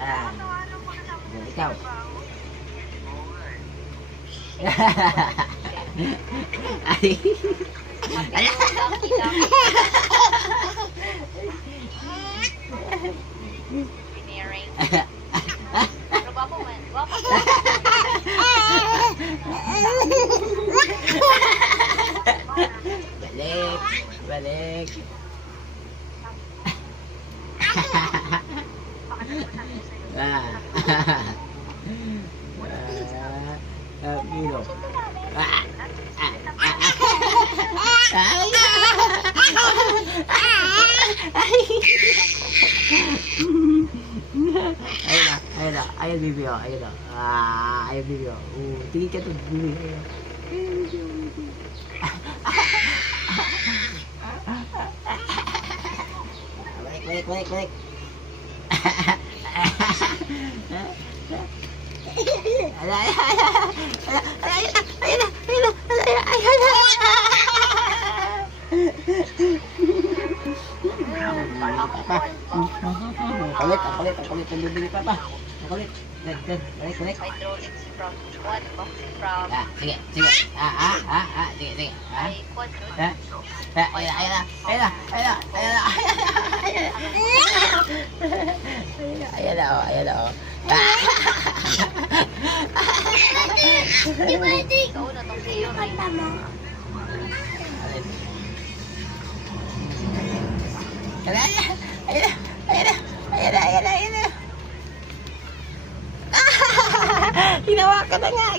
Ah. Ikaw. Ay. Ay. Piniring. Pero gwapo man. Gwapo. Balik. Balik. Miro. Ayun na, ayun bibi oh, ayun oh. Ayun bibi oh. Tingin ka to, bibi. Balik. Ang kulit ang bibili pa pa. Ang kulit. Balik. Hydraulics from one, boxing from Sige. Sige. ay quadro. Ayan na oh. Ikaw na tong sayo rin. Ayan na. Ginawa ka na nga.